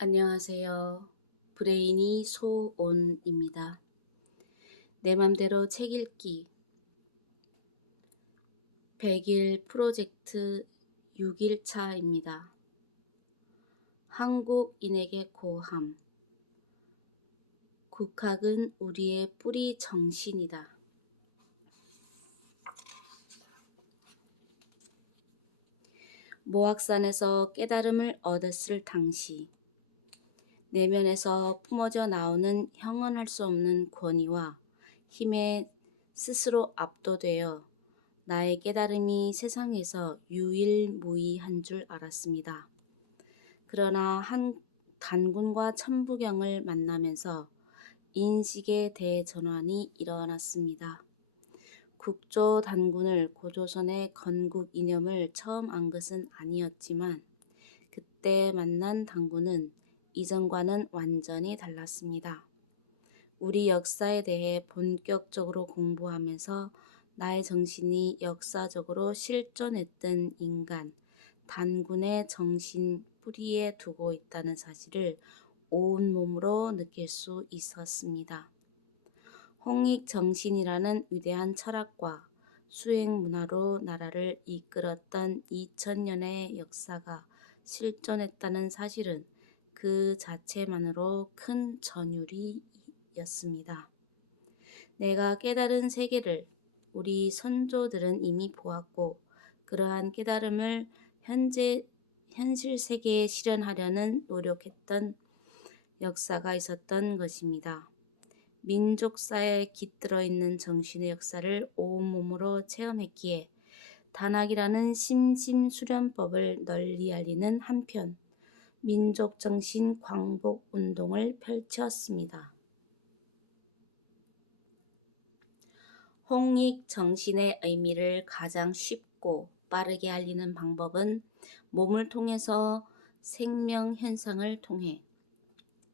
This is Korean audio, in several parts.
안녕하세요. 브레이니 소온입니다. 내 맘대로 책 읽기 100일 프로젝트 6일차입니다. 한국인에게 고함. 국학은 우리의 뿌리 정신이다. 모악산에서 깨달음을 얻었을 당시 내면에서 뿜어져 나오는 형언할 수 없는 권위와 힘에 스스로 압도되어 나의 깨달음이 세상에서 유일무이한 줄 알았습니다. 그러나 한 단군과 천부경을 만나면서 인식의 대전환이 일어났습니다. 국조 단군을 고조선의 건국 이념을 처음 안 것은 아니었지만 그때 만난 단군은 이전과는 완전히 달랐습니다. 우리 역사에 대해 본격적으로 공부하면서 나의 정신이 역사적으로 실존했던 인간, 단군의 정신 뿌리에 두고 있다는 사실을 온몸으로 느낄 수 있었습니다. 홍익정신이라는 위대한 철학과 수행 문화로 나라를 이끌었던 2000년의 역사가 실존했다는 사실은 그 자체만으로 큰 전율이었습니다. 내가 깨달은 세계를 우리 선조들은 이미 보았고 그러한 깨달음을 현실 세계에 실현하려는 노력했던 역사가 있었던 것입니다. 민족사에 깃들어 있는 정신의 역사를 온몸으로 체험했기에 단학이라는 심심수련법을 널리 알리는 한편 민족정신 광복 운동을 펼쳤습니다. 홍익정신의 의미를 가장 쉽고 빠르게 알리는 방법은 몸을 통해서 생명현상을 통해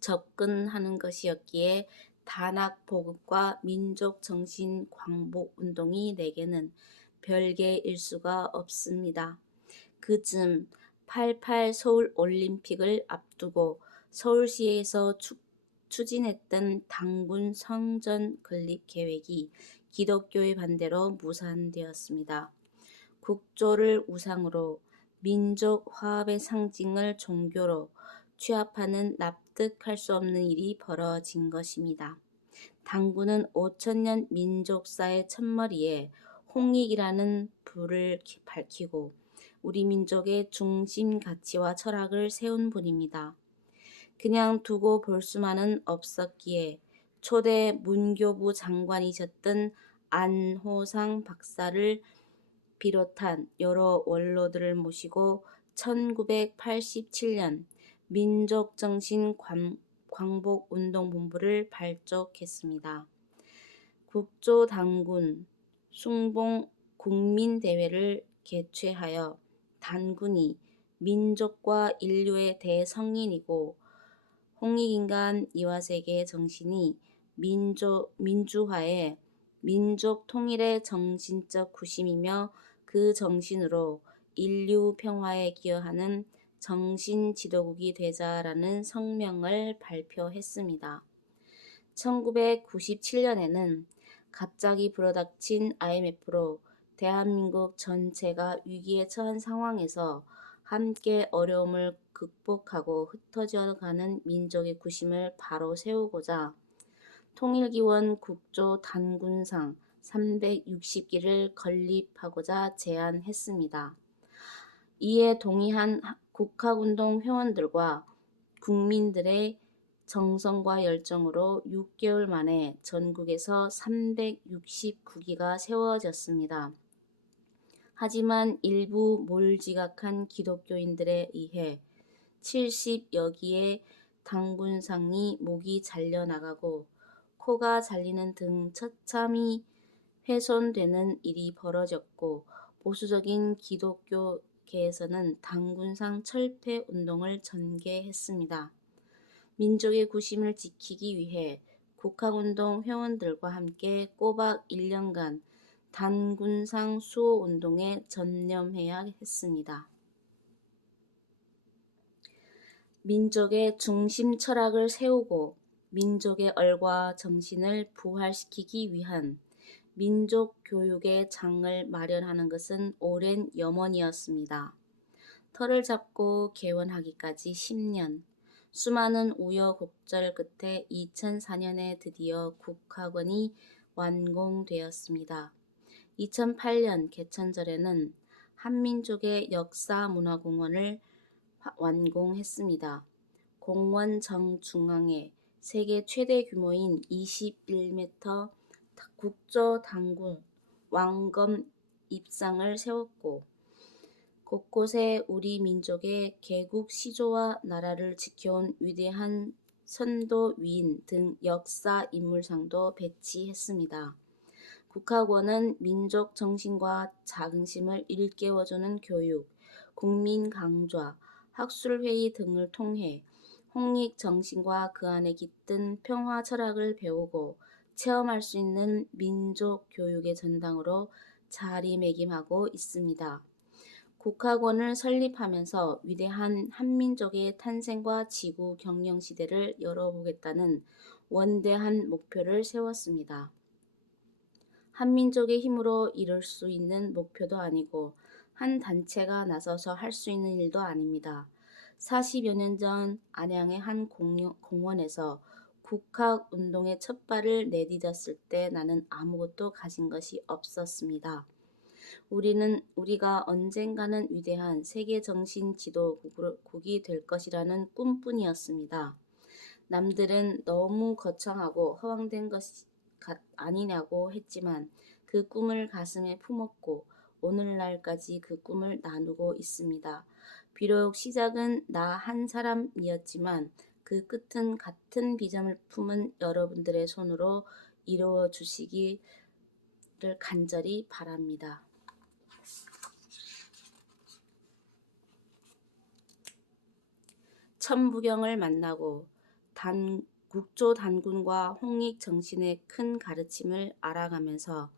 접근하는 것이었기에 단학보급과 민족정신 광복 운동이 내게는 별개일 수가 없습니다. 그쯤 88 서울올림픽을 앞두고 서울시에서 추진했던 단군 성전 건립 계획이 기독교의 반대로 무산되었습니다. 국조를 우상으로 민족 화합의 상징을 종교로 취합하는 납득할 수 없는 일이 벌어진 것입니다. 단군은 5000년 민족사의 첫머리에 홍익이라는 불을 밝히고 우리 민족의 중심 가치와 철학을 세운 분입니다. 그냥 두고 볼 수만은 없었기에 초대 문교부 장관이셨던 안호상 박사를 비롯한 여러 원로들을 모시고 1987년 민족정신 광복운동본부를 발족했습니다. 국조단군 숭봉 국민대회를 개최하여 단군이 민족과 인류의 대성인이고 홍익인간 이화세계의 정신이 민주화의 민족 통일의 정신적 구심이며 그 정신으로 인류 평화에 기여하는 정신 지도국이 되자라는 성명을 발표했습니다. 1997년에는 갑자기 불어닥친 IMF로 대한민국 전체가 위기에 처한 상황에서 함께 어려움을 극복하고 흩어져가는 민족의 구심을 바로 세우고자 통일기원 국조 단군상 360기를 건립하고자 제안했습니다. 이에 동의한 국학운동 회원들과 국민들의 정성과 열정으로 6개월 만에 전국에서 369기가 세워졌습니다. 하지만 일부 몰지각한 기독교인들에 의해 70여 기의 단군상이 목이 잘려나가고 코가 잘리는 등 처참히 훼손되는 일이 벌어졌고 보수적인 기독교계에서는 단군상 철폐 운동을 전개했습니다. 민족의 구심을 지키기 위해 국학운동 회원들과 함께 꼬박 1년간 단군상 수호 운동에 전념해야 했습니다. 민족의 중심 철학을 세우고 민족의 얼과 정신을 부활시키기 위한 민족 교육의 장을 마련하는 것은 오랜 염원이었습니다. 터를 잡고 개원하기까지 10년, 수많은 우여곡절 끝에 2004년에 드디어 국학원이 완공되었습니다. 2008년 개천절에는 한민족의 역사문화공원을 완공했습니다. 공원 정중앙에 세계 최대 규모인 21m 국조 단군 왕검 입상을 세웠고 곳곳에 우리 민족의 개국 시조와 나라를 지켜온 위대한 선도위인 등 역사 인물상도 배치했습니다. 국학원은 민족 정신과 자긍심을 일깨워주는 교육, 국민 강좌, 학술회의 등을 통해 홍익 정신과 그 안에 깃든 평화 철학을 배우고 체험할 수 있는 민족 교육의 전당으로 자리매김하고 있습니다. 국학원을 설립하면서 위대한 한민족의 탄생과 지구 경영 시대를 열어보겠다는 원대한 목표를 세웠습니다. 한민족의 힘으로 이룰 수 있는 목표도 아니고 한 단체가 나서서 할 수 있는 일도 아닙니다. 40여 년 전 안양의 한 공원에서 국학운동의 첫 발을 내디뎠을 때 나는 아무것도 가진 것이 없었습니다. 우리가 언젠가는 위대한 세계 정신 지도국이 될 것이라는 꿈뿐이었습니다. 남들은 너무 거창하고 허황된 것이 아니냐고 했지만 그 꿈을 가슴에 품었고 오늘날까지 그 꿈을 나누고 있습니다. 비록 시작은 나 한 사람이었지만 그 끝은 같은 비전을 품은 여러분들의 손으로 이루어 주시기를 간절히 바랍니다. 천부경을 만나고 국조 단군과 홍익 정신의 큰 가르침을 알아가면서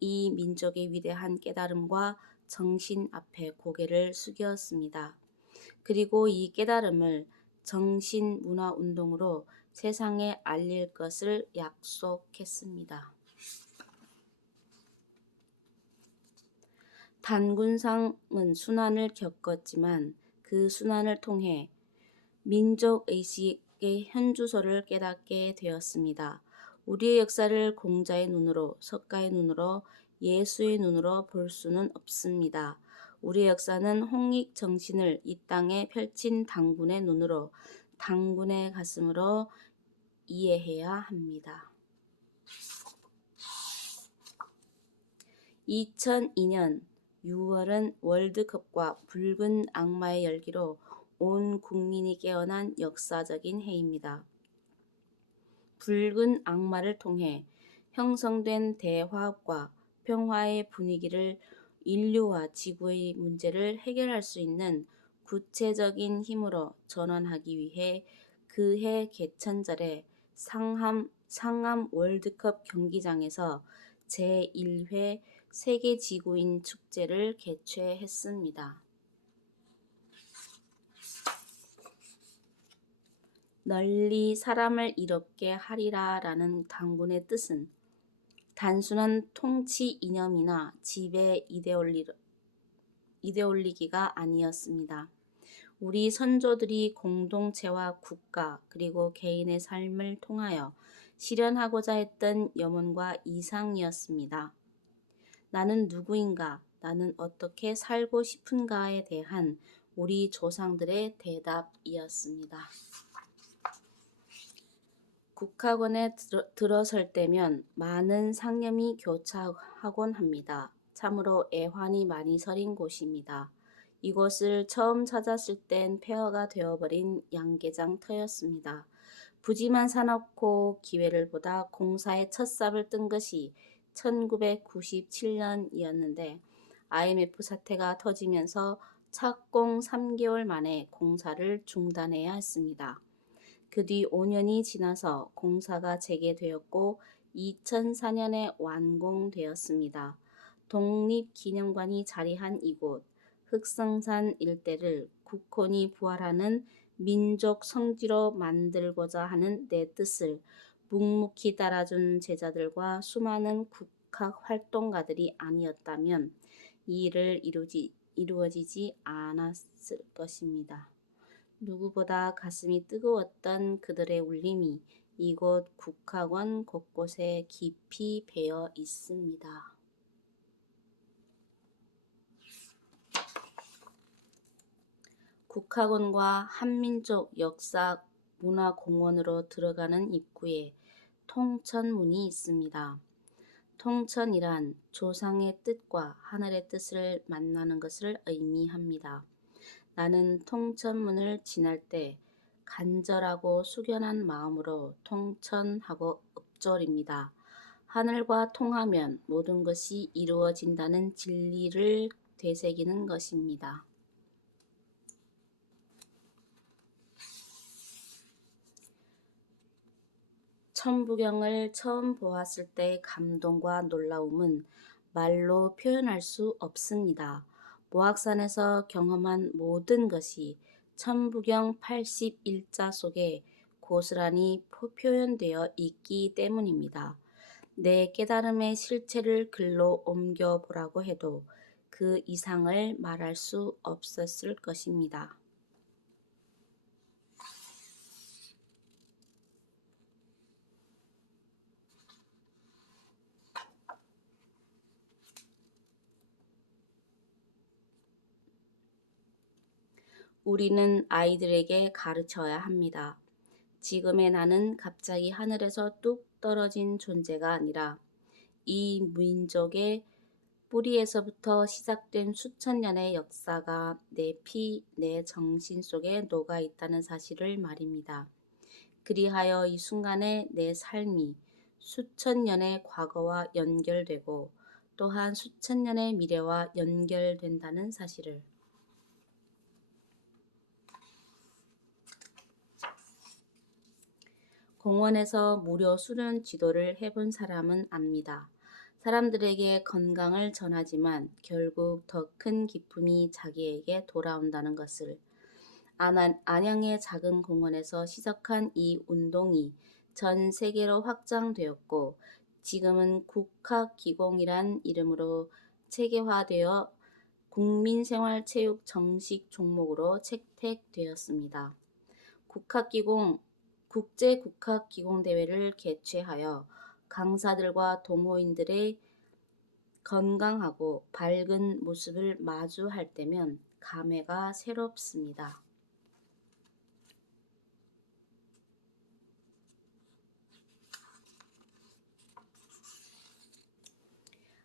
이 민족의 위대한 깨달음과 정신 앞에 고개를 숙였습니다. 그리고 이 깨달음을 정신문화운동으로 세상에 알릴 것을 약속했습니다. 단군상은 순환을 겪었지만 그 순환을 통해 민족의식의 현주소를 깨닫게 되었습니다. 우리의 역사를 공자의 눈으로, 석가의 눈으로, 예수의 눈으로 볼 수는 없습니다. 우리의 역사는 홍익 정신을 이 땅에 펼친 단군의 눈으로, 단군의 가슴으로 이해해야 합니다. 2002년 6월은 월드컵과 붉은 악마의 열기로 온 국민이 깨어난 역사적인 해입니다. 붉은 악마를 통해 형성된 대화합과 평화의 분위기를 인류와 지구의 문제를 해결할 수 있는 구체적인 힘으로 전환하기 위해 그해 개천절에 상암 월드컵 경기장에서 제1회 세계지구인 축제를 개최했습니다. 널리 사람을 이롭게 하리라라는 단군의 뜻은 단순한 통치 이념이나 지배 이데올리기가 아니었습니다. 우리 선조들이 공동체와 국가 그리고 개인의 삶을 통하여 실현하고자 했던 염원과 이상이었습니다. 나는 누구인가? 나는 어떻게 살고 싶은가에 대한 우리 조상들의 대답이었습니다. 국학원에 들어설 때면 많은 상념이 교차하곤 합니다. 참으로 애환이 많이 서린 곳입니다. 이곳을 처음 찾았을 땐 폐허가 되어버린 양계장 터였습니다. 부지만 사놓고 기회를 보다 공사에 첫 삽을 뜬 것이 1997년이었는데 IMF 사태가 터지면서 착공 3개월 만에 공사를 중단해야 했습니다. 그 뒤 5년이 지나서 공사가 재개되었고 2004년에 완공되었습니다. 독립기념관이 자리한 이곳 흑성산 일대를 국혼이 부활하는 민족 성지로 만들고자 하는 내 뜻을 묵묵히 따라준 제자들과 수많은 국학 활동가들이 아니었다면 이 일을 이루어지지 않았을 것입니다. 누구보다 가슴이 뜨거웠던 그들의 울림이 이곳 국학원 곳곳에 깊이 배어 있습니다. 국학원과 한민족 역사 문화공원으로 들어가는 입구에 통천문이 있습니다. 통천이란 조상의 뜻과 하늘의 뜻을 만나는 것을 의미합니다. 나는 통천문을 지날 때 간절하고 숙연한 마음으로 통천하고 읊조립니다. 하늘과 통하면 모든 것이 이루어진다는 진리를 되새기는 것입니다. 천부경을 처음 보았을 때의 감동과 놀라움은 말로 표현할 수 없습니다. 모악산에서 경험한 모든 것이 천부경 81자 속에 고스란히 표현되어 있기 때문입니다. 내 깨달음의 실체를 글로 옮겨보라고 해도 그 이상을 말할 수 없었을 것입니다. 우리는 아이들에게 가르쳐야 합니다. 지금의 나는 갑자기 하늘에서 뚝 떨어진 존재가 아니라 이 민족의 뿌리에서부터 시작된 수천 년의 역사가 내 피, 내 정신 속에 녹아 있다는 사실을 말입니다. 그리하여 이 순간에 내 삶이 수천 년의 과거와 연결되고 또한 수천 년의 미래와 연결된다는 사실을 공원에서 무료 수련 지도를 해본 사람은 압니다. 사람들에게 건강을 전하지만 결국 더 큰 기쁨이 자기에게 돌아온다는 것을. 안양의 작은 공원에서 시작한 이 운동이 전 세계로 확장되었고 지금은 국학기공이란 이름으로 체계화되어 국민생활체육 정식 종목으로 채택되었습니다. 국제국학기공대회를 개최하여 강사들과 동호인들의 건강하고 밝은 모습을 마주할 때면 감회가 새롭습니다.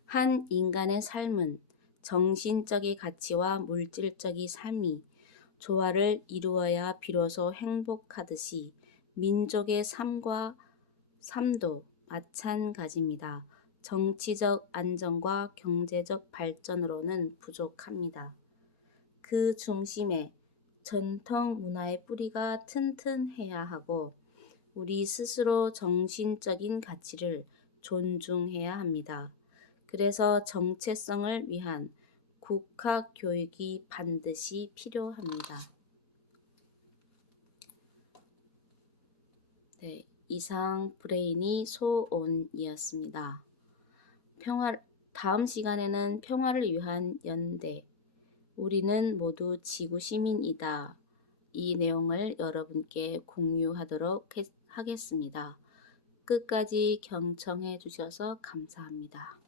한 인간의 삶은 정신적인 가치와 물질적인 삶이 조화를 이루어야 비로소 행복하듯이 민족의 삶도 마찬가지입니다. 정치적 안정과 경제적 발전으로는 부족합니다. 그 중심에 전통 문화의 뿌리가 튼튼해야 하고 우리 스스로 정신적인 가치를 존중해야 합니다. 그래서 정체성을 위한 국학 교육이 반드시 필요합니다. 네, 이상 브레인이 소온이었습니다. 다음 시간에는 평화를 위한 연대, 우리는 모두 지구 시민이다. 이 내용을 여러분께 공유하도록 하겠습니다. 끝까지 경청해 주셔서 감사합니다.